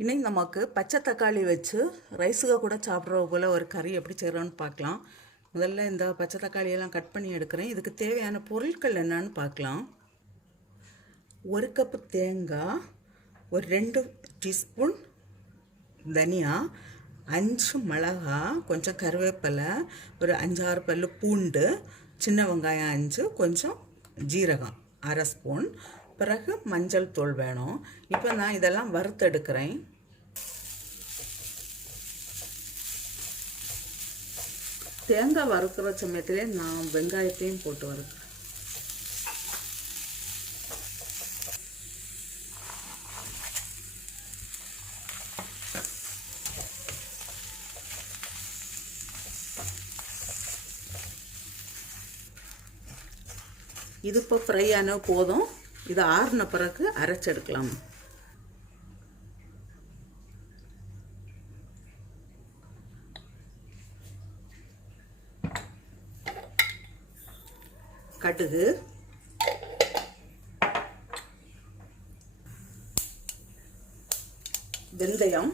இன்னைக்கு நமக்கு பச்சை தக்காளி வச்சு ரைஸுக்கு கூட சாப்பிட்ற போல் ஒரு கறி எப்படி செய்கிறோன்னு பார்க்கலாம். முதல்ல இந்த பச்சை தக்காளியெல்லாம் கட் பண்ணி எடுக்கிறேன். இதுக்கு தேவையான பொருட்கள் என்னன்னு பார்க்கலாம். 1 கப்பு தேங்காய், ஒரு 2 டீஸ்பூன் தனியா, 5 மிளகா, கொஞ்சம் கருவேப்பிலை, ஒரு 5-6 பல்லு பூண்டு, சின்ன வெங்காயம் 5, கொஞ்சம் ஜீரகம் 1/2 ஸ்பூன், பிறகு மஞ்சள் தூள் வேணும். இப்போ நான் இதெல்லாம் வறுத்தெடுக்கிறேன். தேங்காய் வறுக்கிற சமயத்திலே நான் வெங்காயத்தையும் போட்டு வறுக்கிறேன். இது இப்போ ஃப்ரை ஆன போதும். இது ஆறின பிறகு அரைச்செடுக்கலாம். கடுகு, வெந்தயம்,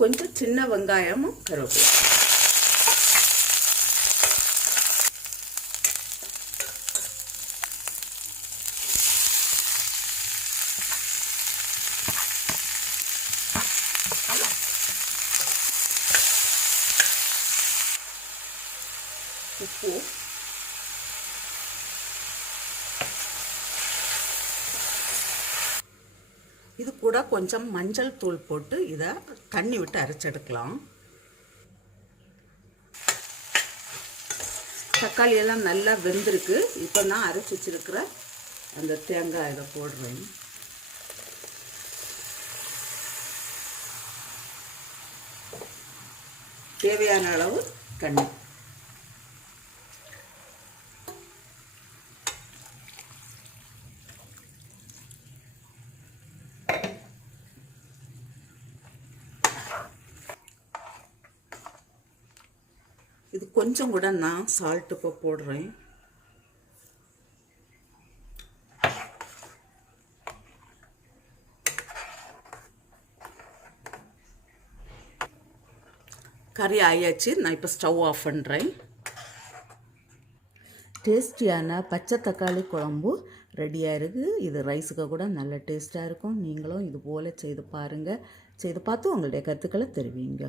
கொஞ்சம் சின்ன வெங்காயமும் கருவேப்பிலை. உப்பு, இது கூட கொஞ்சம் மஞ்சள் தூள் போட்டு இதை தண்ணி விட்டு அரைச்செடுக்கலாம். தக்காளி எல்லாம் நல்லா வெந்திருக்கு. இப்போ நான் அரைச்சி வச்சிருக்கிற அந்த தேங்காய் இதை போடுறேன். தேவையான அளவு தண்ணி. இது கொஞ்சம் கூட நான் சால்ட் இப்போ போடுறேன். கறி ஆயாச்சு. நான் இப்போ ஸ்டவ் ஆஃப் பண்ணுறேன். டேஸ்டியான பச்சை தக்காளி குழம்பு ரெடியாக இருக்குது. இது ரைஸுக்கு கூட நல்ல டேஸ்ட்டாக இருக்கும். நீங்களும் இது போல் செய்து பாருங்கள். செய்து பார்த்து உங்களுடைய கருத்துக்களை தெரிவிங்க.